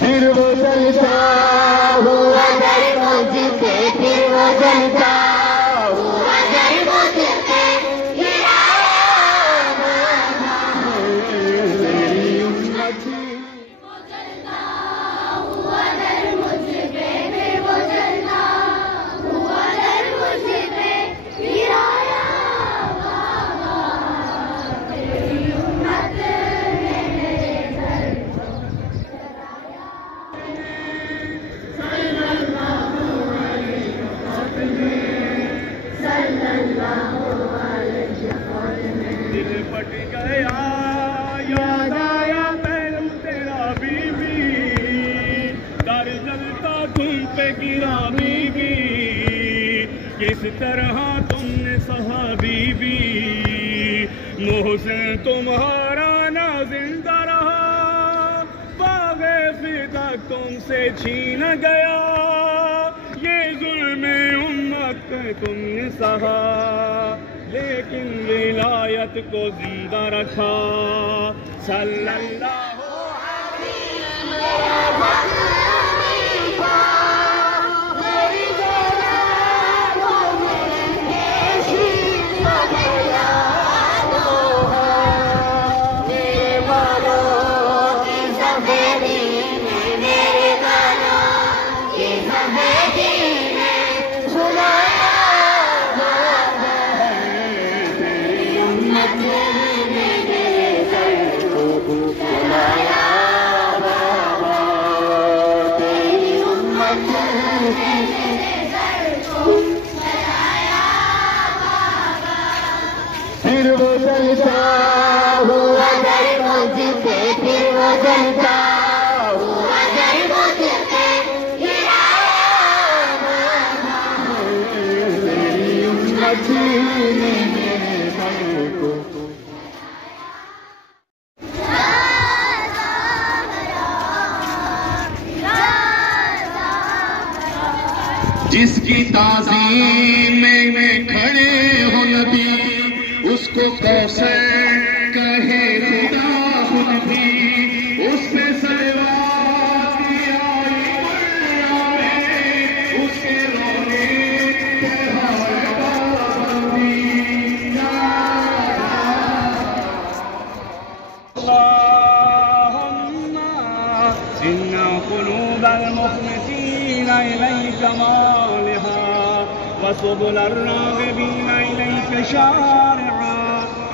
फिर वो जलता हुआ दर मुझ पे, फिर वो जलता हुआ दर मुझ पे, तेरी उम्मत। वो जलता हुआ दर मुझ पे, फिर वो जलता हुआ दर मुझ पे, गिराया बाबा तेरी उम्मत ने मेरे दर को जलाया। दिल फट गया, याद आया पहलू तेरा बीबी, दर जलता तुम पे गिरा बीबी, किस तरह तुमने सहा बीबी, मोहसिन तुम्हारा ना जिंदा रहा, बागे फिदा तुमसे छीन गया, ये जुल्म उम्मत तुमने सहा, लेकिन विलायत को जिंदा रखा। सल्लल्लाहु फिर वो जलता हुआ दर मुझ पे, फिर वो जलता हुआ दर मुझ पे, तेरी उम्मत ने मेरे दर को। जिसकी ताज़ीम में खड़े हो नबी, उसको कौसर कहे खुदा खुद भी, उससे सलवात की आई दुनिया में, उसके रोने पे हाय पाबंदी। अल्लाहुम्मा इन्ना क़ुलूबल मुख़्बितीना इलैका मालिहा व सुबुलर राग़िबीना इलैका शारिआ